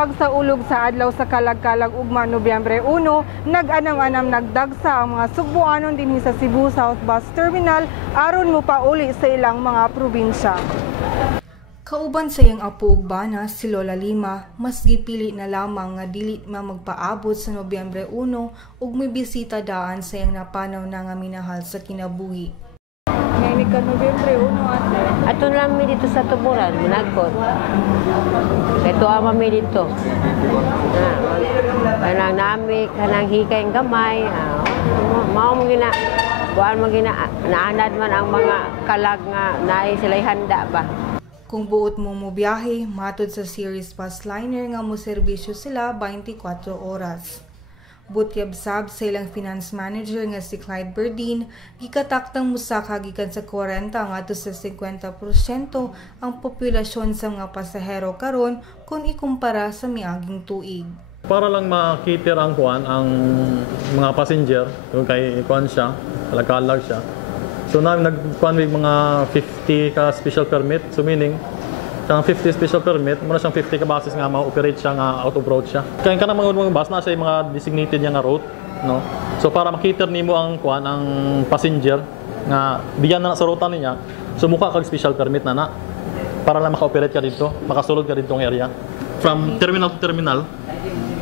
pagsaulog sa adlaw sa Kalag-Kalag ugma Nobyembre 1, nag-anam-anam nagdagsa ang mga Sugbuanon dinhi sa Cebu South Bus Terminal aron mopauli sa ilang mga probinsya. Kauban sa iyang apo ug bana si Lola Lima, mas gipili na lamang nga dili magpaabot sa Nobyembre 1 ug may bisita daan sa iyang napanaw na nga minahal sa kinabuhi. Ngayon ka Nobyembre 1 ate. Ato lang mi dito sa Tuburan, Managkot. Ito ama mi dito. Kanang nami, kanang hikay ng gamay. Mao mo gina, buwan mo gina, naanad man ang mga kalag nga naay sila'y handa ba. Kung buot mo biyahe, matod sa series bus liner nga mo serbisyo sila 24 oras. Butyab sab sa ilang finance manager nga si Clyde Berdin, gikataktang musaka gikan sa 40 ngadto sa 50% ang populasyon sa mga pasahero karon kung ikumpara sa miaging tuig. Para lang makiter ang kuan ang mga passenger kung kay kuan siya, kalakalag siya. So nagkuan may mga 50 ka special permit, so meaning ang 50 special permit, muna siyang 50 ka basis nga ma-operate siya nga out of road siya. Kaya ka na mga bus na siya yung mga designated niya nga route, no? So para makita nimo ang kuan ang passenger nga diyan na sa ruta niya, sumuka kag special permit na para lang maka-operate ka dito, makasulod ka dito ng area. From terminal to terminal,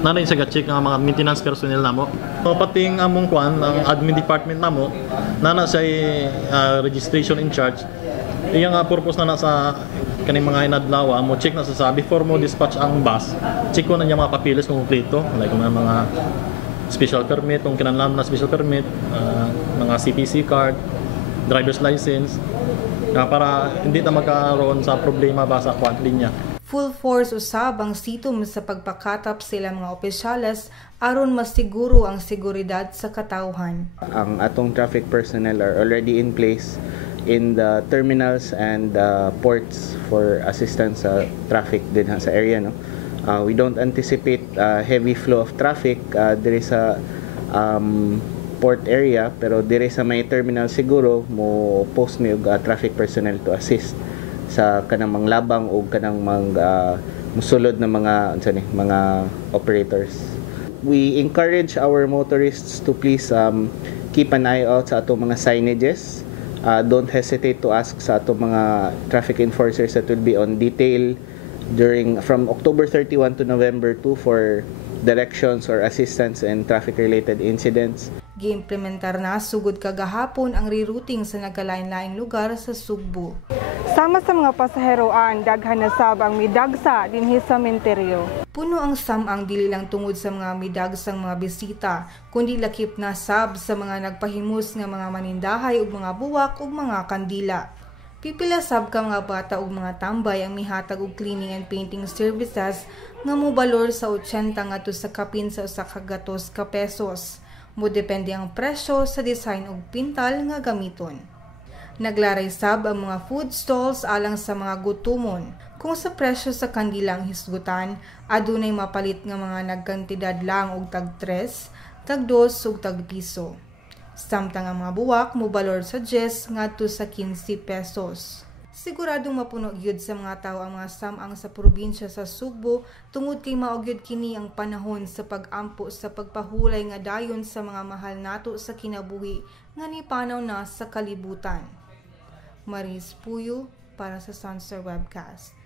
nanay sa check nga mga maintenance personnel namo. So pati ang among kuan ang admin department namo, nana sa registration in charge. Iyang purpose na sa kaning mga inadlaw mo check na sa before mo dispatch ang bus, check ko na niya mga papeles kung kompleto, like mga special permit, kung kinahanglan na special permit, mga CPC card, driver's license, para hindi na magkaroon sa problema ba sa kuan linya. Full force usab ang sitom sa pagpakatap sa ilang mga opisyales aron mas siguro ang seguridad sa katawhan. Ang atong traffic personnel are already in place in the terminals and ports for assistance sa traffic din sa area, no. We don't anticipate heavy flow of traffic diri sa port area, pero diri sa may terminal siguro mo post mi og traffic personnel to assist sa kanang manglabang o kanang musulod na mga operators. We encourage our motorists to please keep an eye out sa atong mga signages. Don't hesitate to ask sa atong mga traffic enforcers that will be on detail from October 31 to November 2 for directions or assistance in traffic-related incidents. Gi-implementar na sugod kagahapon ang rerouting sa nagkalain-laing lugar sa Sugbo. Sama sa mga pasaheroan, daghan na sab ang midagsa dinhi sa sementeryo. Puno ang samang dili lang tungod sa mga midagsang mga bisita, kundi lakip na sab sa mga nagpahimus nga mga manindahay ug mga buwak ug mga kandila. Pipila sab ka mga bata ug mga tambay ang mihatag og cleaning and painting services nga mobalor sa 80 ngadto sa kapin sa 100 ka pesos. Mo depende ang presyo sa design ug pintal nga gamiton. Naglaray sab ang mga food stalls alang sa mga gutumon. Kung sa presyo sa kandilang hisgutan, adunay mapalit nga mga nagkantidad lang og tag 3, tag 2 ug tag piso. Samtang ang mga buwak mobalor sa 10 ngadto sa 15 pesos. Siguradong mapuno gyud sa mga tao ang mga samang sa probinsya sa Sugbo tungod kay mao gyud kini ang panahon sa pag-ampo sa pagpahulay nga dayon sa mga mahal nato sa kinabuhi nga nipanaw na sa kalibutan. Maris Puyo para sa Sunstar Webcast.